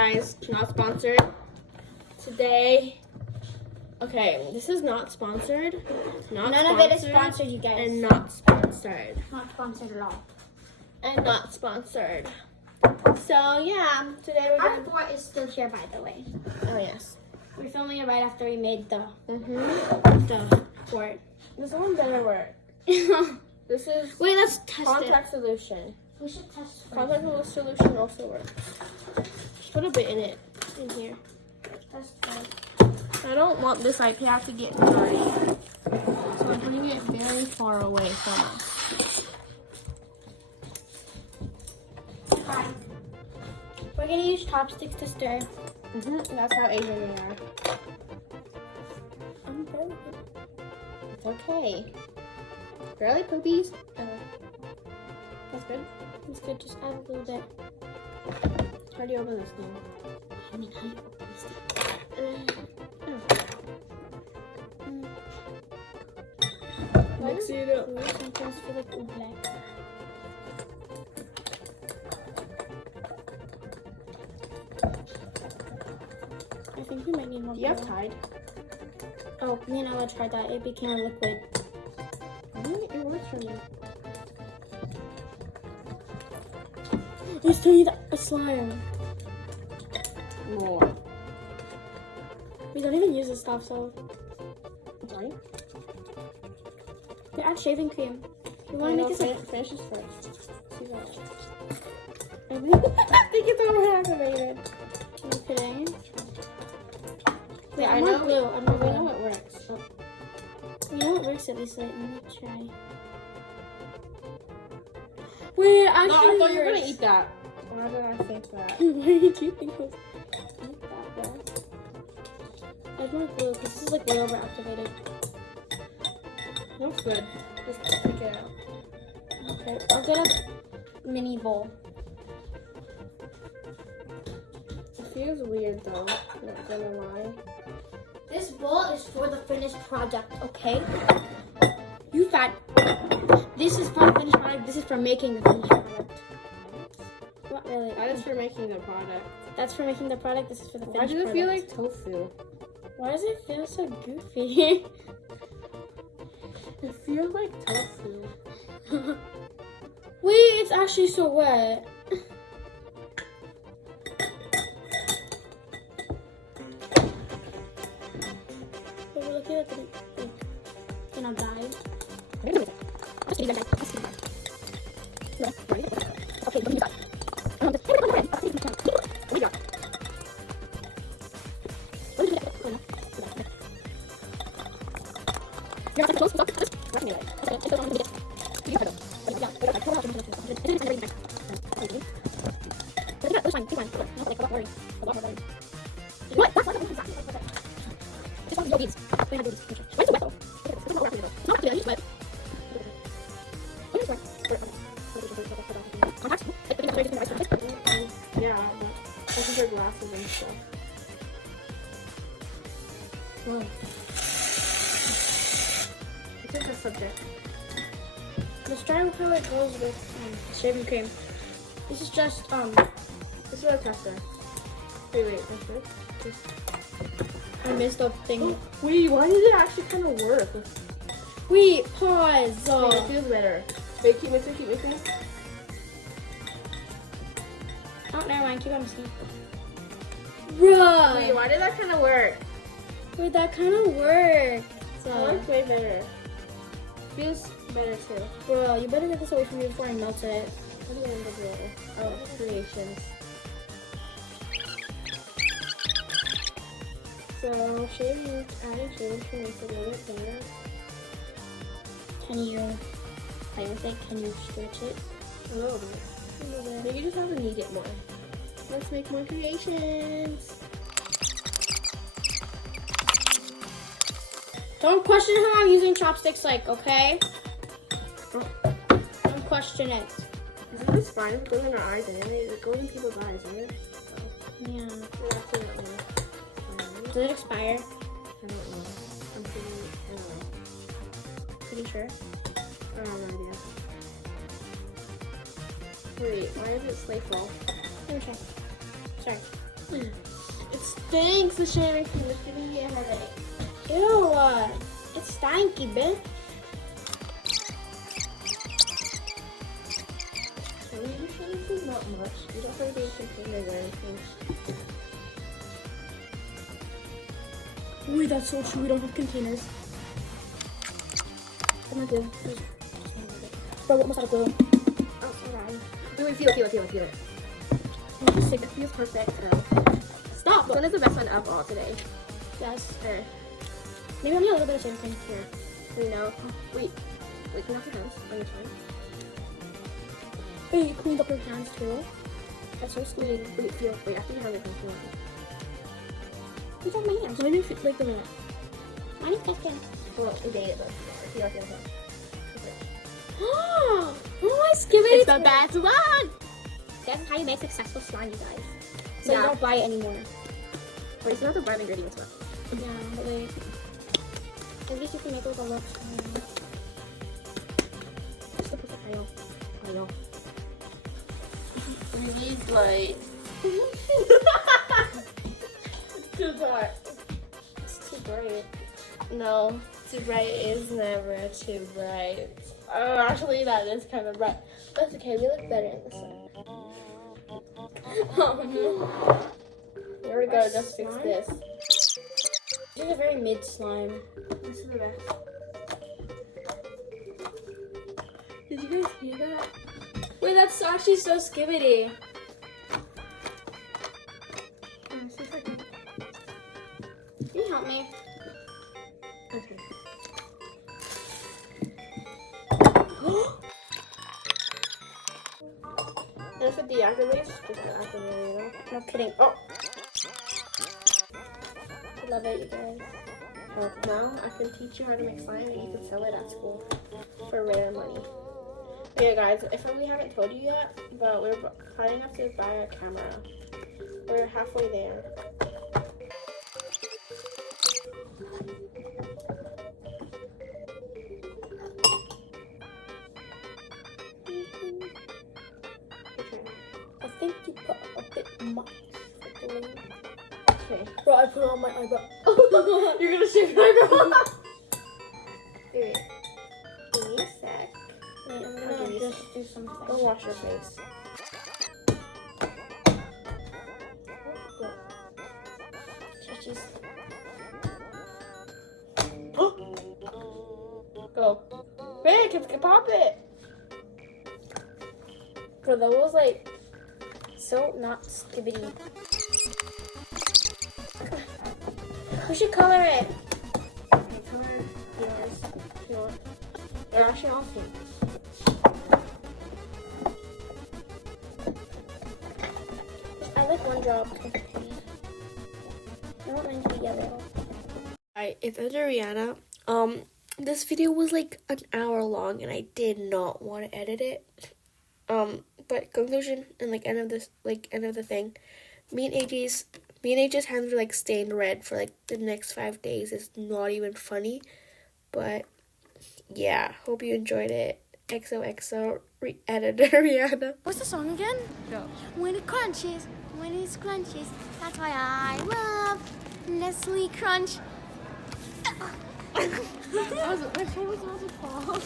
guys, not sponsored. Today, okay, this is not sponsored. None of it is sponsored, you guys. And not sponsored. Not sponsored at all. And not sponsored. So yeah, today we're Our gonna. fort is still here, by the way. Oh yes. We're filming it right after we made the fort. This one better work. This is Wait, let's test contact solution. We should test first. Contact solution also works. Put a bit in it in here. Test first. I don't want this iPad to get dirty, so I'm putting it very far away from us. Hi. We're gonna use chopsticks to stir. That's how Asian we are. I'm very good. It's okay. Girly poopies. That's good. It's good, just add a little bit. How do you open this thing? I mean, how do you open this thing? Mix it up. Sometimes feel like black. I think we might need more. Do you have oil. Tide? Oh, me and Ella tried that. It became a liquid. It works for me. We still need a slime. More. We don't even use this stuff, so Sorry? we add shaving cream. We want to make this. Finish this first. See that? I think it's overactivated. Okay. Wait, I'm not glue. I'm not I know glue. it works. Oh. You know it works at least. Like, let me try. Wait, actually, No, I thought you were gonna eat that. Why did I think that? Why did you think it was eat that? Add more glue because this is like way overactivated. Looks good. Just take it out. Okay, I'll get a mini bowl. It feels weird though. Not gonna lie. This bowl is for the finished project, okay? You fat. This is for the finished product. This is for making the finished product. What really? That is for making the product. That's for making the product. This is for the Why finished does it product. feel like tofu? Why does it feel so goofy? It feels like tofu. Wait, it's actually so wet. But we're looking at the in a dive. Yeah, but this is your glasses and stuff. Whoa. This is the subject. Let's try how it goes with shaving cream. This is just This is a tester. Wait, this. I missed the thing. Wait, why did it actually kind of work? Wait, pause. Wait, it feels better. Wait, keep mixing, keep mixing. Oh, never mind. Keep on mixing. Bruh. Wait, why did that kind of work? Wait, that kind of worked. It works way better. Feels better too. Bro, you better get this away from me before I melt it. What do you end up doing? Oh, creations. So, adding shaving cream makes it a little bit better. Can you play with it? Can you stretch it? A little bit. Maybe you just have to knead it more. Let's make more creations. Don't question how I'm using chopsticks, like, okay? Don't question it. Isn't this fine? It goes in our eyes and it goes in people's eyes, right? Yeah. We're actually not know. Does it expire? I don't know. I'm pretty, I don't know. Pretty sure. I don't have no idea. Wait, why is it Slayful? Let me try. Sorry. It stinks, the shaving cream. It's giving me a headache. Ew, it's stanky, bitch. This is not much. You don't have to be containers or anything. Wait, that's so true. We don't have containers. Oh my god. Bro, what must I do? Oh, alright. Feel it. I'm just sick. It feels perfect now. Stop. This one is the best one of all today. Yes. There. Maybe I'm a little bit of something. Here. We know. Wait, clean off your hands on your phone. Wait, you cleaned up your hands too? That's so sweet. Wait, after your hands are clean, feel it. What's on my hands? Maybe you feel like the minute. Mine is just kidding. Well, we date it though. Feel like it. Oh my skibidi. It's the best one! That's how you make successful slime, you guys. So Yeah. you don't buy it anymore. Wait, so not the brand ingredients one. Yeah, but like, at least you can make it with a lot. Just the perfect pile. I know. We need like... It's too dark. It's too bright. No, too bright is never too bright. Oh, actually, that is kind of bright. That's okay, we look better in the sun. There we go, just fix Slime? this. This is a very mid slime. This is the best. Did you guys hear that? Wait, that's actually so skibidi. See if I can... Can you help me? Okay. And if it deactivates, just deactivate it, you know? No kidding. Oh! I love it, you guys. Well, now I can teach you how to make slime and you can sell it at school for rare money. Okay guys, if we haven't told you yet, but we're planning to buy a camera. We're halfway there. I think you put a bit much. Okay. Bro, I put it on my eyebrow. You're gonna shave my eyebrow. Wait. Give me a sec. Wait, I'm Okay, gonna just do something. Go wash your face. Tissues. Go. Quick, pop it. Bro, that was like so not skibidi. We should color it. Okay, color yours if you want. They're actually all pink. I like one drop. I don't mind the yellow. Hi, it's Rheanna. This video was like an hour long and I did not want to edit it. But conclusion and end of the thing. Me and AJ's hands were like stained red for like the next 5 days. It's not even funny. But yeah, hope you enjoyed it. XOXO editor Rheanna. What's the song again? Go. When it crunches, that's why I love Nestle Crunch. My phone was about to fall.